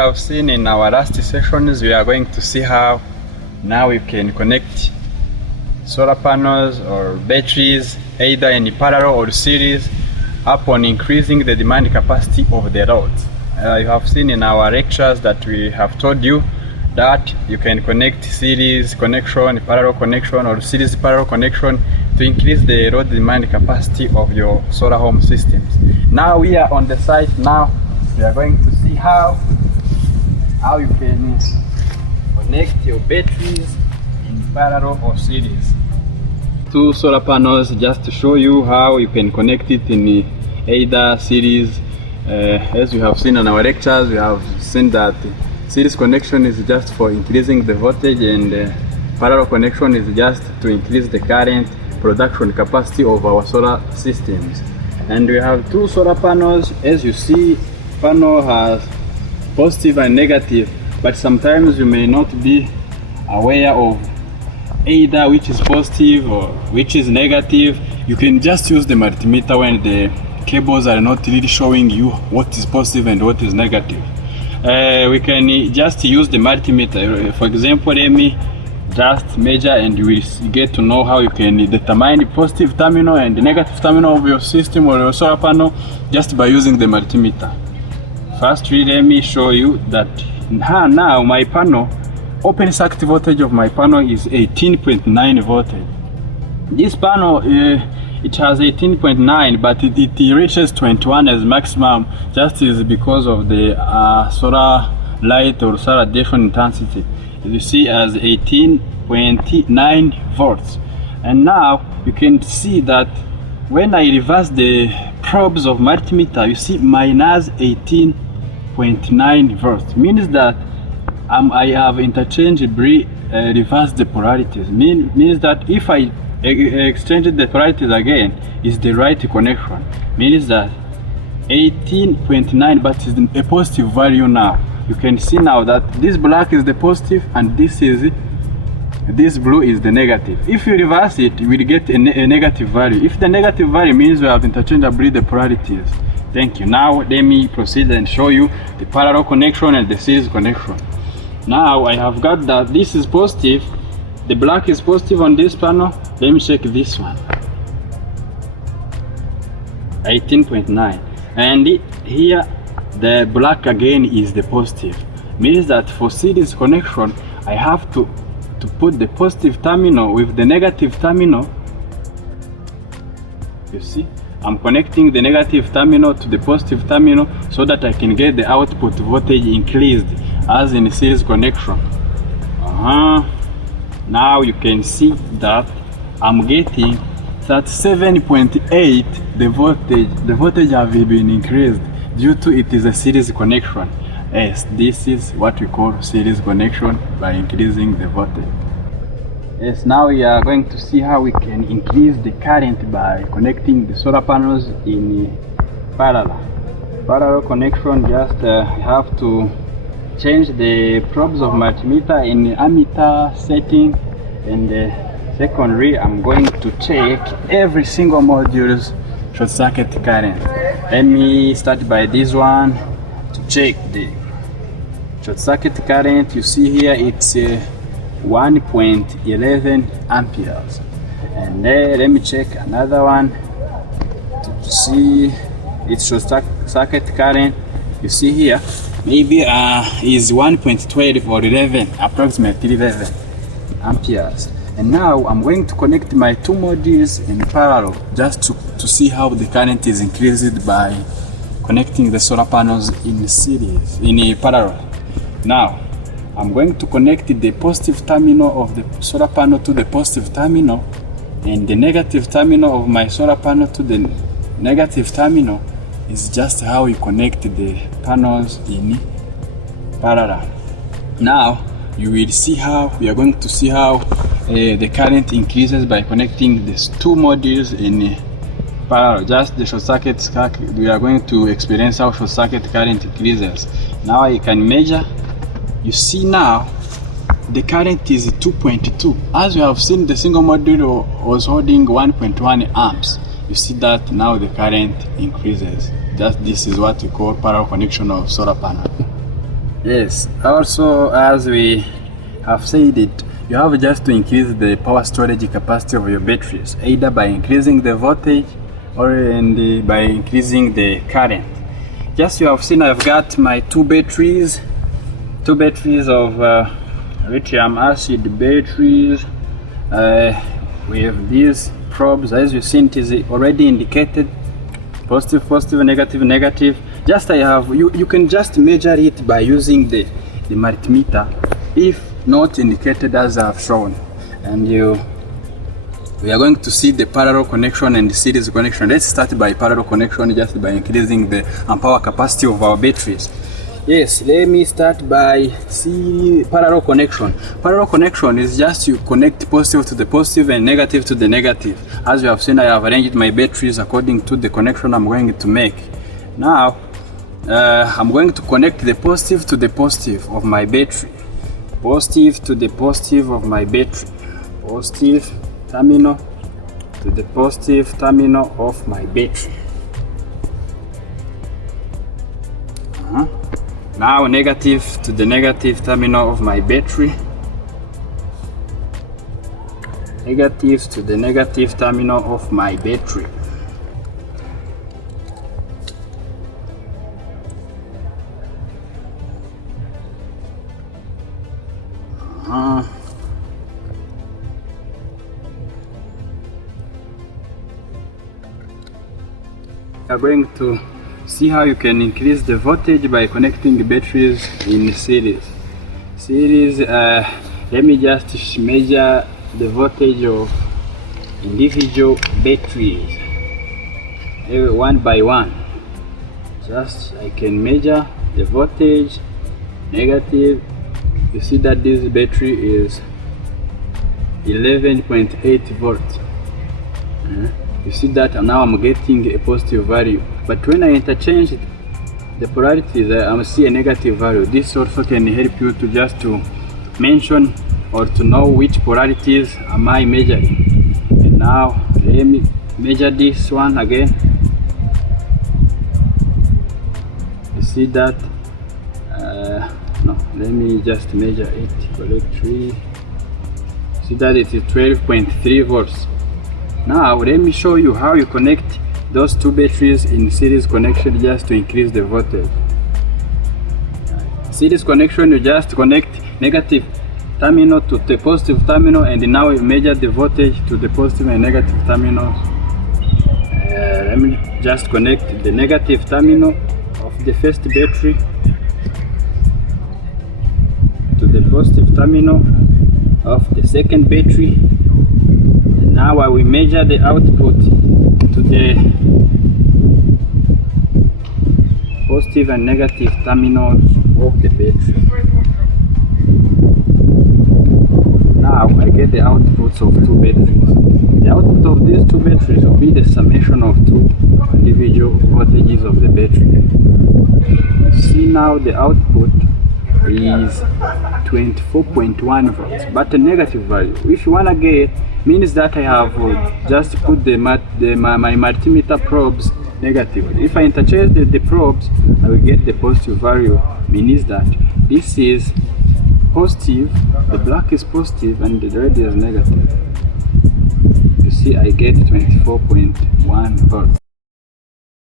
I've seen in our last sessions, we are going to see how now you can connect solar panels or batteries either in parallel or series upon increasing the demand capacity of the roads. You have seen in our lectures that we have told you that you can connect series connection, parallel connection, or series parallel connection to increase the road demand capacity of your solar home systems. Now we are on the site. Now we are going to see how you can connect your batteries in parallel or series. Two solar panels just to show you how you can connect it in either series. As you have seen in our lectures, we have seen that series connection is just for increasing the voltage, and parallel connection is just to increase the current production capacity of our solar systems. And we have two solar panels. As you see, panel has positive and negative, but sometimes you may not be aware of either which is positive or which is negative. You can just use the multimeter when the cables are not really showing you what is positive and what is negative. We can just use the multimeter. For example, let me just measure and you will get to know how you can determine the positive terminal and the negative terminal of your system or your solar panel just by using the multimeter. Firstly, let me show you that now my panel, open circuit voltage of my panel is 18.9 voltage. This panel, it has 18.9, but it reaches 21 as maximum, just is because of the solar light or solar radiation intensity. As you see, as 18.9 volts. And now you can see that when I reverse the probes of multimeter, you see minus 18.9 volts. Means that I have interchangeably reversed the polarities. Means that if I exchange the polarities again, is the right connection. Means that 18.9, but is a positive value now. You can see now that this black is the positive and this blue is the negative. If you reverse it, you will get a negative value. If the negative value means we have interchangeably the polarities. Thank you. Now let me proceed and show you the parallel connection and the series connection. Now I have got that this is positive, the black is positive on this panel. Let me check this one, 18.9, and here the black again is the positive. Means that for series connection I have to put the positive terminal with the negative terminal. You see, I'm connecting the negative terminal to the positive terminal so that I can get the output voltage increased as in series connection. Now you can see that I'm getting 37.8. The voltage have been increased due to it is a series connection. Yes, this is what we call series connection by increasing the voltage. Yes, now we are going to see how we can increase the current by connecting the solar panels in parallel. Parallel connection, just have to change the probes of multimeter in ammeter setting, and secondly I'm going to check every single module's short circuit current. Let me start by this one to check the short circuit current. You see here it's 1.11 amperes, and let me check another one to see its short circuit current. You see here maybe is 1.12 or 11, approximately 11 amperes. And now I'm going to connect my two modules in parallel just to see how the current is increased by connecting the solar panels in series, in parallel. Now I'm going to connect the positive terminal of the solar panel to the positive terminal, and the negative terminal of my solar panel to the negative terminal. Is just how you connect the panels in parallel. Now you will see how we are going to see how the current increases by connecting these two modules in parallel. Just the short circuit, we are going to experience how short circuit current increases. Now I can measure. You see now the current is 2.2. As you have seen, the single module was holding 1.1 amps. You see that now the current increases. This is what we call parallel connection of solar panel. Yes, also as we have said it, you have just to increase the power storage capacity of your batteries, either by increasing the voltage or by increasing the current. Just you have seen I've got my two batteries of lithium acid batteries. We have these probes. As you've seen, it is already indicated positive, positive, negative, negative. Just you can just measure it by using the multimeter if not indicated as I have shown, and we are going to see the parallel connection and the series connection. Let's start by parallel connection, just by increasing the power capacity of our batteries. Yes, let me start by parallel connection. Parallel connection is just you connect positive to the positive and negative to the negative. As you have seen, I have arranged my batteries according to the connection I'm going to make. Now, I'm going to connect the positive to the positive of my battery. Positive to the positive of my battery. Positive terminal to the positive terminal of my battery. Now negative to the negative terminal of my battery. Negative to the negative terminal of my battery. We are going to see how you can increase the voltage by connecting batteries in series. Let me just measure the voltage of individual batteries one by one. Just I can measure the voltage. Negative, you see that this battery is 11.8 volts. You see that now I'm getting a positive value, but when I interchange the polarities, I see a negative value. This also can help you to just to mention or to know which polarities am I measuring. And now let me measure this one again. You see that no, let me just measure it correctly. See that it is 12.3 volts. Now let me show you how you connect those two batteries in series connection just to increase the voltage. Series connection, you just connect negative terminal to the positive terminal, and now you measure the voltage to the positive and negative terminals. Let me just connect the negative terminal of the first battery to the positive terminal of the second battery. Now I will measure the output to the positive and negative terminals of the battery. Now I get the outputs of two batteries. The output of these two batteries will be the summation of two individual voltages of the battery. See now the output is 24.1 volts, but a negative value. If you want to get, means that I have just put my multimeter probes negative. If I interchange the probes, I will get the positive value. Means that this is positive, the black is positive and the red is negative. You see I get 24.1 volts.